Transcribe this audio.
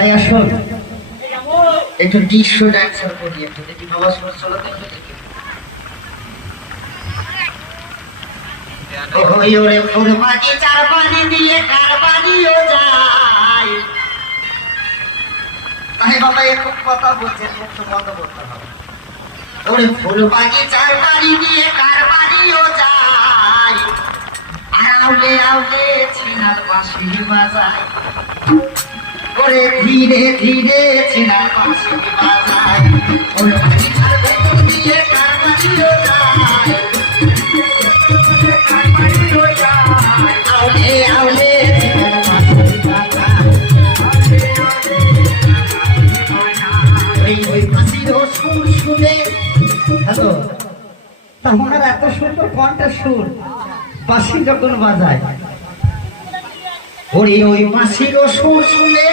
তাই আসুন একটু ডিস্কো ডান্সার করি, একটু দেখি বাবা সুর চলো দেখো দেখি। ওই ওরে ওরে বাকি চার পানি দিয়ে কার বাড়িও যায়। তাই বাবা এরকম কথা বলছে, একটু বন্ধ করতে হবে। ওরে ফুল বাগিচার বাড়ি দিয়ে কার বাড়িও যায়, আর আউলে আউলে ছিনার বাঁশি বাজায়। ওরে ধীরে ধীরে ছিনার বাঁশি বাজায়, ওরে বাগিচার ভেতর দিয়ে কার বাড়িও যায়, আউলে আউলে ছিনার বাঁশি বাজায়। ওই বাঁশির সুর শুনে হ্যালো তখন আর এত সুন্দর কণ্ঠের সুর বাঁশি যখন বাজায়, ওরে ওই বাঁশির সুর শুনে